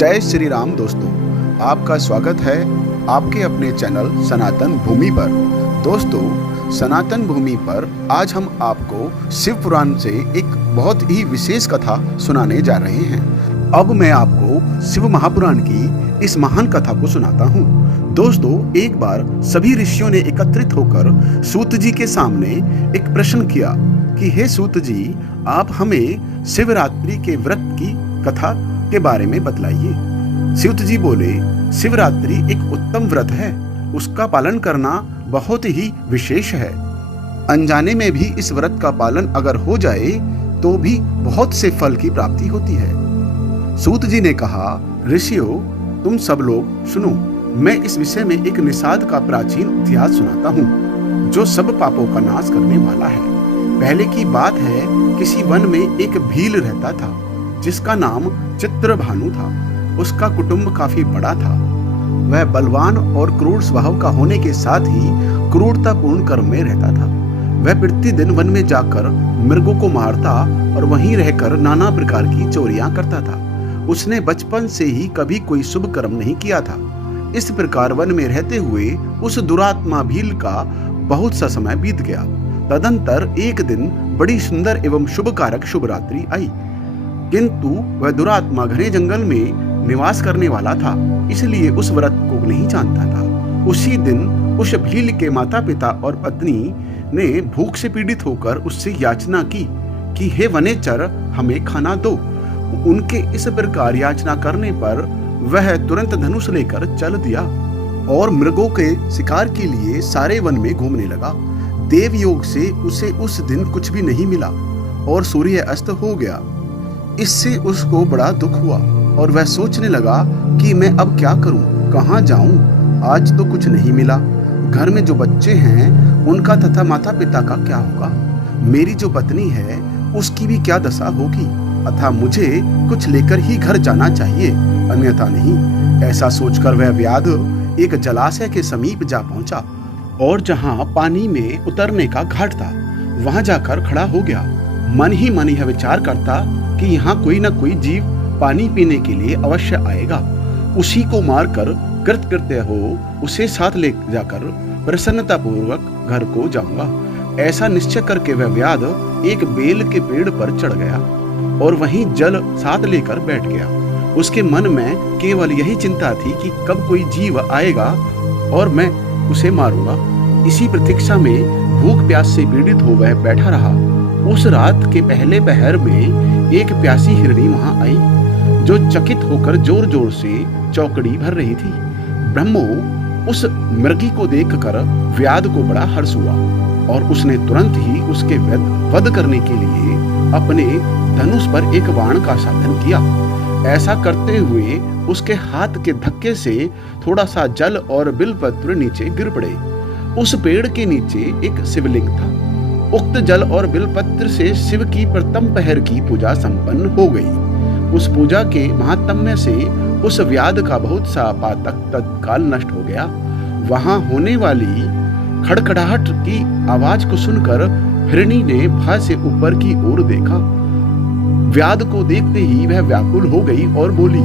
जय श्री राम दोस्तों, आपका स्वागत है आपके अपने चैनल सनातन भूमि पर। दोस्तों, सनातन भूमि पर आज हम आपको शिव पुराण से एक बहुत ही विशेष कथा सुनाने जा रहे हैं। अब मैं आपको शिव महापुराण की इस महान कथा को सुनाता हूँ। दोस्तों, एक बार सभी ऋषियों ने एकत्रित होकर सूत जी के सामने एक प्रश्न किया कि हे सूत जी, आप हमें शिवरात्रि के व्रत की कथा के बारे में बतलाइए। सूत जी बोले, शिवरात्रि एक उत्तम व्रत है, उसका पालन करना बहुत ही विशेष है। अनजाने में भी इस व्रत का पालन अगर हो जाए तो भी बहुत से फल की प्राप्ति होती है। सूत जी ने कहा, ऋषियों, तुम सब लोग सुनो, मैं इस विषय में एक निषाद का प्राचीन इतिहास सुनाता हूँ जो सब पापों का नाश करने वाला है। पहले की बात है, किसी वन में एक भील रहता था जिसका नाम चित्रभानु था। उसका कुटुंब काफी बड़ा था। वह बलवान और क्रूर स्वभाव का होने के साथ ही क्रूरतापूर्ण कर्म में रहता था। वह प्रतिदिन वन में जाकर मृगों को मारता और वहीं रहकर नाना प्रकार की चोरियां करता था। उसने बचपन से ही कभी कोई शुभ कर्म नहीं किया था। इस प्रकार वन में रहते हुए उस दुरात्मा भील का बहुत सा समय बीत गया। तदंतर एक दिन बड़ी सुंदर एवं शुभकारक शुभरात्रि आई, किंतु वह दुरात्मा घने जंगल में निवास करने वाला था, इसलिए उस व्रत को नहीं जानता था। उसी दिन उस भील के माता पिता और पत्नी ने भूख से पीड़ित होकर उससे याचना की कि हे वनेचर, हमें खाना दो। उनके इस प्रकार याचना करने पर वह तुरंत धनुष लेकर चल दिया और मृगों के शिकार के लिए सारे वन में घूमने लगा। देव योग से उसे उस दिन कुछ भी नहीं मिला और सूर्य अस्त हो गया। इससे उसको बड़ा दुख हुआ और वह सोचने लगा कि मैं अब क्या करूं, कहां जाऊं, आज तो कुछ नहीं मिला। घर में जो बच्चे हैं उनका तथा माता पिता का क्या होगा, मेरी जो पत्नी है उसकी भी क्या दशा होगी, अतः मुझे कुछ लेकर ही घर जाना चाहिए, अन्यथा नहीं। ऐसा सोचकर वह व्याध एक जलाशय के समीप जा पहुंचा और जहां पानी में उतरने का घाट था वहां जाकर खड़ा हो गया। मन ही मन यह विचार करता कि यहाँ कोई न कोई जीव पानी पीने के लिए अवश्य आएगा, उसी को मारकर कृतकृत्य हो उसे साथ ले जाकर प्रसन्नता पूर्वक घर को जाऊंगा। ऐसा निश्चय करके वह व्याध एक बेल के पेड़ पर चढ़ गया और वहीं जल साथ लेकर बैठ गया। उसके मन में केवल यही चिंता थी कि कब कोई जीव आएगा और मैं उसे मारूंगा। इसी प्रतीक्षा में भूख प्यास से पीड़ित हो वह बैठा रहा। उस रात के पहले पहर में एक प्यासी हिरणी वहां आई जो चकित होकर जोर जोर से चौकड़ी भर रही थी। ब्रह्मो उस मृगी को देखकर व्याध को बड़ा हर्ष हुआ और उसने तुरंत ही उसके वध करने के लिए अपने धनुष पर एक बाण का साधन किया। ऐसा करते हुए उसके हाथ के धक्के से थोड़ा सा जल और बिलपत्र नीचे गिर पड़े। उस पेड़ के नीचे एक शिवलिंग था। उक्त जल और बिलपत्र से शिव की प्रथम पहर की पूजा संपन्न हो गई। उस पूजा के महात्म्य से उस व्याध का बहुत सा पातक तत्काल नष्ट हो गया। वहां होने वाली खड़खड़ाहट की आवाज को सुनकर हिरणी ने भय से ऊपर की ओर देखा। व्याध को देखते ही वह व्याकुल हो गई और बोली।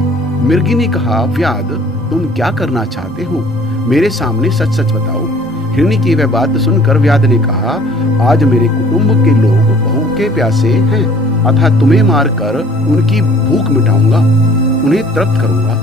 मृगी ने कहा, व्याध, तुम क्या करना चाहते हो, मेरे सामने सच सच बताओ। हिरणी की वह बात सुनकर व्याध ने कहा, आज मेरे कुटुंब के लोग भूखे प्यासे हैं, अतः तुम्हें मारकर उनकी भूख मिटाऊंगा, उन्हें तृप्त करूंगा।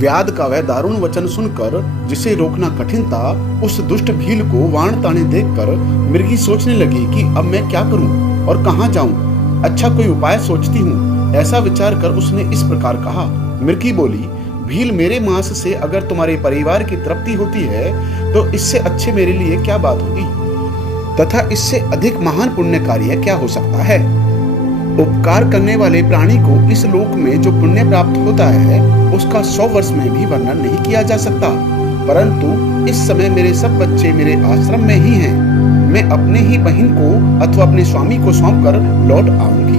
व्याध का वह दारुण वचन सुनकर जिसे रोकना कठिन था, उस दुष्ट भील को वाण ताने देखकर मृगी सोचने लगी कि अब मैं क्या करूं और कहां जाऊं, अच्छा कोई उपाय सोचती हूं। ऐसा विचार कर उसने इस प्रकार कहा। मृगी बोली, भील, मेरे मांस से अगर तुम्हारे परिवार की तृप्ति होती है तो इससे अच्छे मेरे लिए क्या बात होगी, तथा इससे अधिक महान पुण्य कार्य क्या हो सकता है। उपकार करने वाले प्राणी को इस लोक में जो पुण्य प्राप्त होता है उसका 100 वर्ष में भी वर्णन नहीं किया जा सकता। परंतु इस समय मेरे सब बच्चे मेरे आश्रम में ही हैं। मैं अपने ही बहन को अथवा अपने स्वामी को सौंप कर लौट आऊंगी।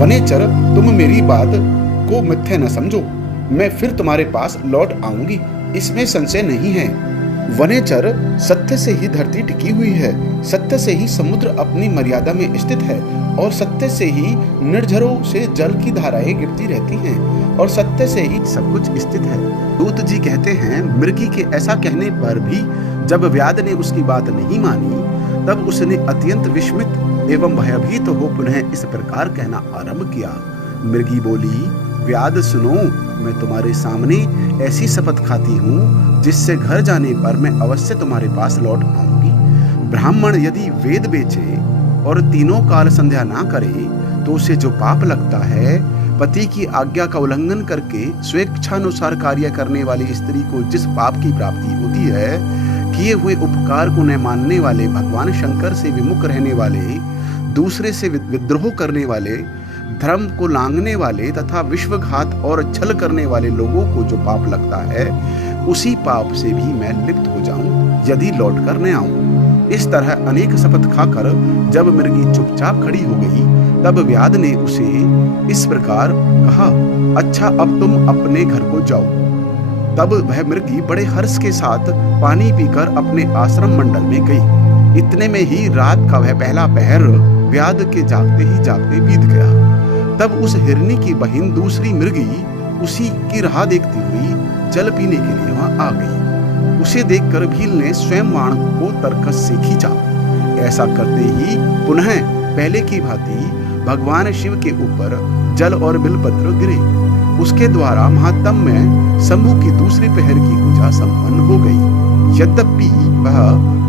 वनेचर, तुम मेरी बात को मिथ्या न समझो, मैं फिर तुम्हारे पास लौट आऊंगी, इसमें संशय नहीं है। वनेचर, सत्य से ही धरती टिकी हुई है, सत्य से ही समुद्र अपनी मर्यादा में स्थित है, और सत्य से ही निर्झरों से जल की धाराएं गिरती रहती हैं, और सत्य से ही सब कुछ स्थित है। दूत जी कहते हैं, मृगी के ऐसा कहने पर भी जब व्याध ने उसकी बात नहीं मानी, तब उसने अत्यंत विस्मित एवं भयभीत हो पुनः इस प्रकार कहना आरंभ किया। मृगी बोली, व्याध सुनो, मैं तुम्हारे सामने ऐसी शपथ खाती हूँ जिससे घर जाने पर मैं अवश्य तुम्हारे पास लौट आऊंगी। ब्राह्मण यदि वेद बेचे और तीनों काल संध्या ना करे तो उसे जो पाप लगता है, पति की आज्ञा का उल्लंघन करके स्वेच्छानुसार कार्य करने वाली स्त्री को जिस पाप की प्राप्ति होती है, किए हुए उपकार को न मानने वाले, भगवान शंकर से विमुख रहने वाले, दूसरे से विद्रोह करने वाले, धर्म को लांघने वाले तथा विश्वघात और छल करने वाले लोगों को जो पाप लगता है, उसी पाप से भी मैं लिप्त हो जाऊं यदि लौट कर न आऊं। इस तरह अनेक शपथ खाकर जब मृगी चुपचाप खड़ी हो गई, तब व्याध ने उसे इस प्रकार कहा, अच्छा अब तुम अपने घर को जाओ। तब वह मृगी बड़े हर्ष के साथ पानी पीकर अपने आश्रम मंडल में गई। इतने में ही रात का वह पहला पहर व्याध के जागते ही जागते बीत गया। तब उस हिरनी की बहन दूसरी मृगी उसी की राह देखती हुई जल पीने के लिए वहां आ गई। उसे देखकर भील ने स्वयं बाण को तरकस से खींचा। ऐसा करते ही पुनः पहले की भांति भगवान शिव के ऊपर जल और बिलपत्र गिरे। उसके द्वारा महात्म में शंभु की दूसरी पहर की पूजा संपन्न हो गई। यद्यपि वह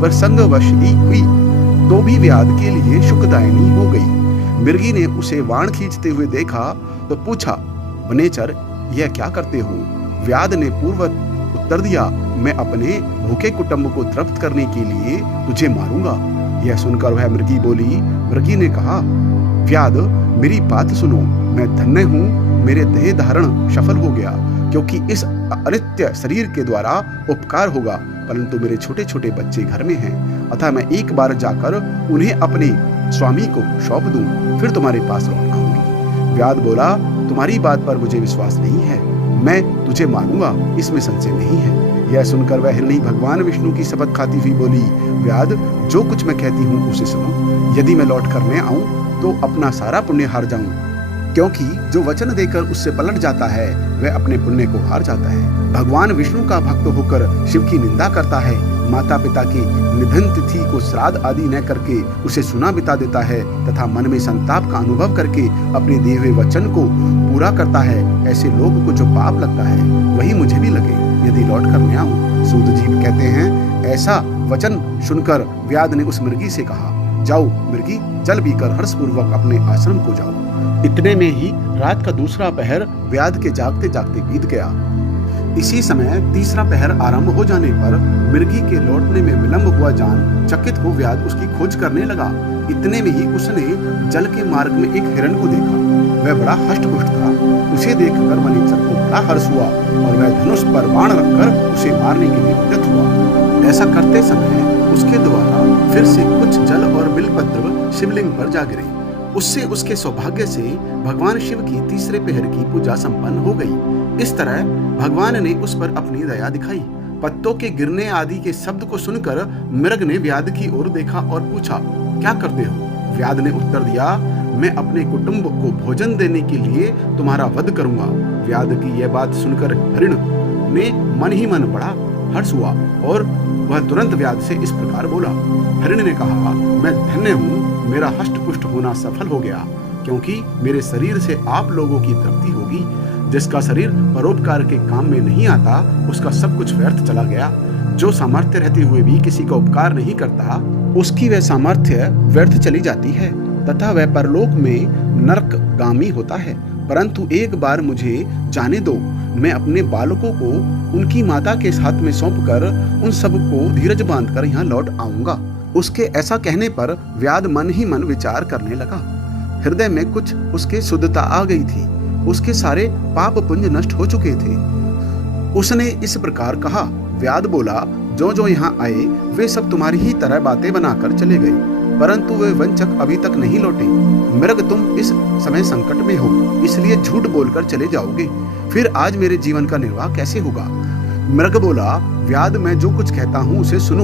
प्रसंगवश ही हुई तो भी व्याध के लिए सुखदायिनी हो गई। मृगी ने उसे बाण खींचते हुए देखा तो पूछा, वनेचर, यह क्या करते हो? व्याध ने पूर्ववत उत्तर दिया, मैं अपने भूखे कुटुंब को तृप्त करने के लिए तुझे मारूंगा। यह सुनकर वह मृगी बोली। मृगी ने कहा, व्याध, मेरी बात सुनो, मैं धन्य हूँ, मेरे देह धारण सफल हो गया, क्योंकि इस अनित्य शरीर के द्वारा उपकार होगा, परंतु मेरे छोटे छोटे बच्चे घर में हैं, अतः मैं एक बार जाकर उन्हें अपने स्वामी को सौंप दूं, फिर तुम्हारे पास लौट आऊंगी। व्याध बोला, तुम्हारी बात पर मुझे विश्वास नहीं है, मैं तुझे मारूंगा, इसमें संशय नहीं है। यह सुनकर वह हिरणी भगवान विष्णु की शपथ खाती हुई बोली, व्याध, जो कुछ मैं कहती हूँ उसे सुनो। यदि मैं लौट कर न आऊं तो अपना सारा पुण्य हार जाऊं, क्योंकि जो वचन देकर उससे पलट जाता है वह अपने पुण्य को हार जाता है। भगवान विष्णु का भक्त होकर शिव की निंदा करता है, माता पिता की निधन तिथि को श्राद्ध आदि न करके उसे सुना बिता देता है तथा मन में संताप का अनुभव करके अपने दिए हुए वचन को पूरा करता है, ऐसे लोग को जो पाप लगता है वही मुझे भी लगे यदि लौट कर न आऊं। सूत जी कहते हैं, ऐसा वचन सुनकर व्याध ने उस मृगी से कहा, जाओ मृगी, जल पीकर हर्षपूर्वक अपने आश्रम को जाओ। इतने में ही रात का दूसरा पहर व्याध के जागते जागते बीत गया। इसी समय तीसरा पहर आरंभ हो जाने पर मृगी के लौटने में विलंब हुआ जान चकित हो व्याध उसकी खोज करने लगा। इतने में ही उसने जल के मार्ग में एक हिरण को देखा। वह बड़ा हष्ट-पुष्ट था। उसे देखकर वनेचर को बड़ा हर्ष हुआ और वह धनुष पर बाण रखकर उसे मारने के लिए उद्यत हुआ। ऐसा करते समय उसके द्वारा फिर से कुछ जल और बिलपत्र शिवलिंग पर जा गिरे। उससे उसके सौभाग्य से भगवान शिव की तीसरे पहर की पूजा संपन्न हो गई। इस तरह भगवान ने उस पर अपनी दया दिखाई। पत्तों के गिरने आदि के शब्द को सुनकर मृग ने व्याध की ओर देखा और पूछा, क्या करते हो? व्याध ने उत्तर दिया, मैं अपने कुटुंब को भोजन देने के लिए तुम्हारा वध करूंगा। व्याध की यह बात सुनकर हरिण ने मन ही मन बड़ा हर्ष हुआ और वह तुरंत व्याध से इस प्रकार बोला। हरिण ने कहा, मैं धन्य हूँ, मेरा हष्ट-पुष्ट होना सफल हो गया, क्योंकि मेरे शरीर से आप लोगों की तृप्ति होगी। जिसका शरीर परोपकार के काम में नहीं आता, उसका सब कुछ व्यर्थ चला गया। जो सामर्थ्य रहते हुए भी किसी का उपकार नहीं करता, उसकी वह सामर्थ्य व्यर्थ चली जाती है तथा वह परलोक में नरकगामी होता है। परंतु एक बार मुझे जाने दो, मैं अपने बालकों को उनकी माता के साथ में सौंपकर उन सब को धीरज बांधकर यहाँ लौट आऊंगा। उसके ऐसा कहने पर व्याध मन ही मन विचार करने लगा। हृदय में कुछ उसके शुद्धता आ गई थी। उसके सारे पाप पुंज नष्ट हो चुके थे। उसने इस प्रकार कहा। व्याध बोला, जो जो यहाँ आए वे सब तुम्हारी ही तरह बातें बनाकर चले गए, परंतु वे वंचक अभी तक नहीं लौटे। मृग, तुम इस समय संकट में हो, इसलिए झूठ बोलकर चले जाओगे। फिर आज मेरे जीवन का निर्वाह कैसे होगा? मृग बोला, व्याध मैं जो कुछ कहता हूँ उसे सुनो,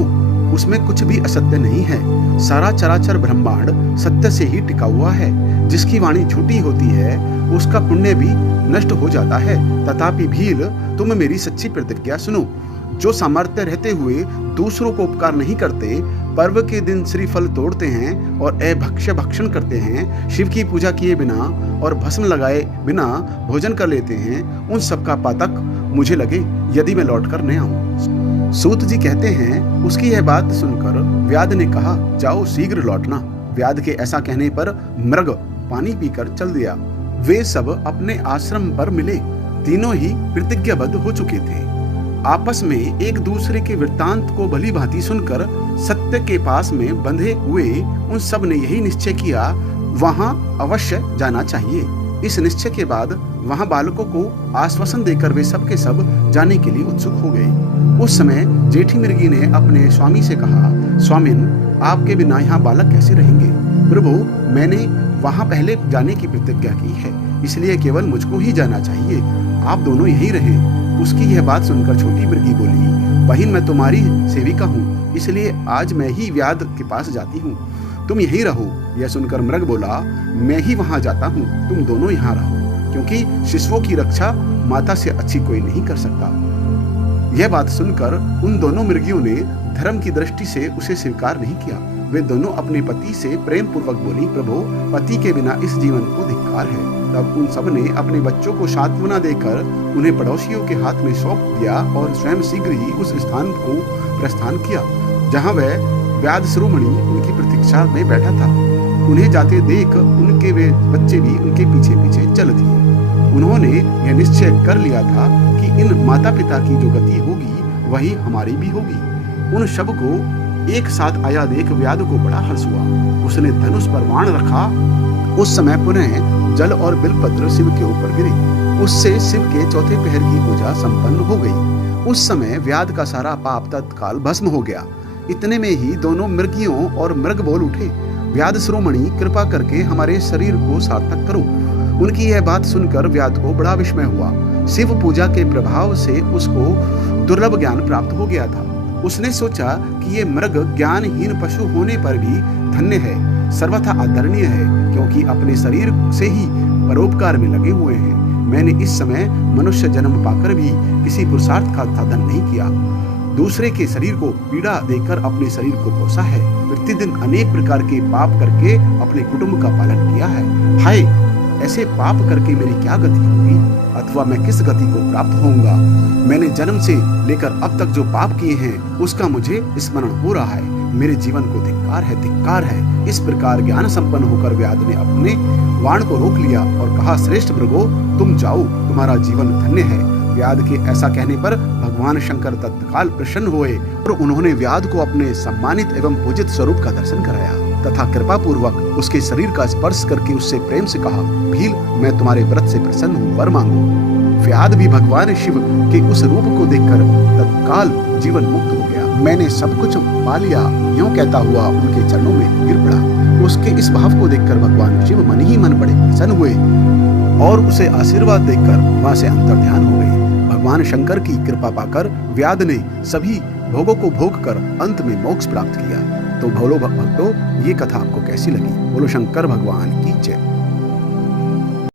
उसमें कुछ भी असत्य नहीं है। सारा चराचर ब्रह्मांड सत्य से ही टिका हुआ है। जिसकी वाणी झूठी होती है उसका पुण्य भी नष्ट हो जाता है। तथापि भील, तुम मेरी सच्ची प्रतिज्ञा सुनो। जो सामर्थ्य रहते हुए दूसरों को उपकार नहीं करते, पर्व के दिन श्रीफल तोड़ते हैं और अभक्ष्य भक्षण करते हैं, शिव की पूजा किए बिना और भस्म लगाए बिना भोजन कर लेते हैं, उन सबका पातक मुझे लगे यदि मैं लौट कर न आऊं। सूत जी कहते हैं, उसकी यह बात सुनकर व्याध ने कहा, जाओ शीघ्र लौटना। व्याध के ऐसा कहने पर मृग पानी पीकर चल दिया। वे सब अपने आश्रम पर मिले। तीनों ही प्रतिज्ञाबद्ध हो चुके थे। आपस में एक दूसरे के वृत्तांत को भली भांति सुनकर सत्य के पास में बंधे हुए उन सब ने यही निश्चय किया, वहां अवश्य जाना चाहिए। इस निश्चय के बाद वहां बालकों को आश्वासन देकर वे सब के सब जाने के लिए उत्सुक हो गए। उस समय जेठी मृगी ने अपने स्वामी से कहा, स्वामिन, आपके बिना यहाँ बालक कैसे रहेंगे? प्रभु, मैंने वहां पहले जाने की प्रतिज्ञा की है, इसलिए केवल मुझको ही जाना चाहिए। आप दोनों यही रहें। उसकी यह बात सुनकर छोटी मृगी बोली, बहन, मैं तुम्हारी सेविका हूँ, इसलिए आज मैं ही व्याध के पास जाती हूँ, तुम यहीं रहो। यह सुनकर मृग बोला, मैं ही वहां जाता हूँ, तुम दोनों यहाँ रहो, क्योंकि शिशुओं की रक्षा माता से अच्छी कोई नहीं कर सकता। यह बात सुनकर उन दोनों मृगियों ने धर्म की दृष्टि से उसे स्वीकार नहीं किया। वे दोनों अपने पति से प्रेम पूर्वक बोली, प्रभु, पति के बिना इस जीवन को धिक्कार है। तब उन सब ने अपने बच्चों को सांत्वना देकर उन्हें पड़ोसियों के हाथ में सौंप दिया और स्वयं शीघ्र ही उस स्थान को प्रस्थान किया जहाँ वह व्याध शिरोमणि उनकी प्रतीक्षा में बैठा था। उन्हें जाते देख उनके वे बच्चे भी उनके पीछे पीछे चल दिए। उन्होंने यह निश्चय कर लिया था कि इन माता पिता की जो गति होगी वही हमारी भी होगी। उन शब को एक साथ आया देख व्याध को बड़ा हर्ष हुआ। उसने धनुष पर बाण रखा। उस समय पुनः जल और बिलपत्र शिव के ऊपर गिरे। उससे शिव के चौथे पहर की पूजा संपन्न हो गई। उस समय व्याध का सारा पाप तत्काल भस्म हो गया। इतने में ही दोनों मृगियों और मृग बोल उठे, व्याध शिरोमणि, कृपा करके हमारे शरीर को सार्थक करो। उनकी यह बात सुनकर व्याध को बड़ा विस्मय हुआ। शिव पूजा के प्रभाव से उसको दुर्लभ ज्ञान प्राप्त हो गया था। उसने सोचा कि ये मृग ज्ञानहीन पशु होने पर भी धन्य है, सर्वथा आदरणीय है, क्योंकि अपने शरीर से ही परोपकार में लगे हुए हैं। मैंने इस समय मनुष्य जन्म पाकर भी किसी पुरुषार्थ का साधन नहीं किया। दूसरे के शरीर को पीड़ा देकर अपने शरीर को पोसा है। प्रतिदिन अनेक प्रकार के पाप करके अपने कुटुंब का पालन किया है। हाय, ऐसे पाप करके मेरी क्या गति होगी, अथवा मैं किस गति को प्राप्त होऊंगा? मैंने जन्म से लेकर अब तक जो पाप किए हैं उसका मुझे स्मरण हो रहा है। मेरे जीवन को धिक्कार है, धिक्कार है। इस प्रकार ज्ञान संपन्न होकर व्याध ने अपने वाण को रोक लिया और कहा, श्रेष्ठ मृगो, तुम जाओ, तुम्हारा जीवन धन्य है। व्याध के ऐसा कहने पर भगवान शंकर तत्काल प्रसन्न हुए और उन्होंने व्याध को अपने सम्मानित एवं पूजित स्वरूप का दर्शन कराया तथा कृपा पूर्वक उसके शरीर का स्पर्श करके उससे प्रेम से कहा, भील, मैं तुम्हारे व्रत से प्रसन्न हूँ, वर मांगो। व्याध भी भगवान शिव के उस रूप को देखकर तत्काल जीवन मुक्त हो गया। मैंने सब कुछ पा लिया, यूं कहता हुआ उनके चरणों में गिर पड़ा। उसके इस भाव को देखकर भगवान शिव मन ही मन बड़े प्रसन्न हुए और उसे आशीर्वाद देकर वहां से अंतर्ध्यान हो गए। भगवान शंकर की कृपा पाकर व्याध ने सभी भोगों को भोग कर अंत में मोक्ष प्राप्त किया। तो भोलो भक्तों, ये कथा आपको कैसी लगी? बोलो शंकर भगवान की जय।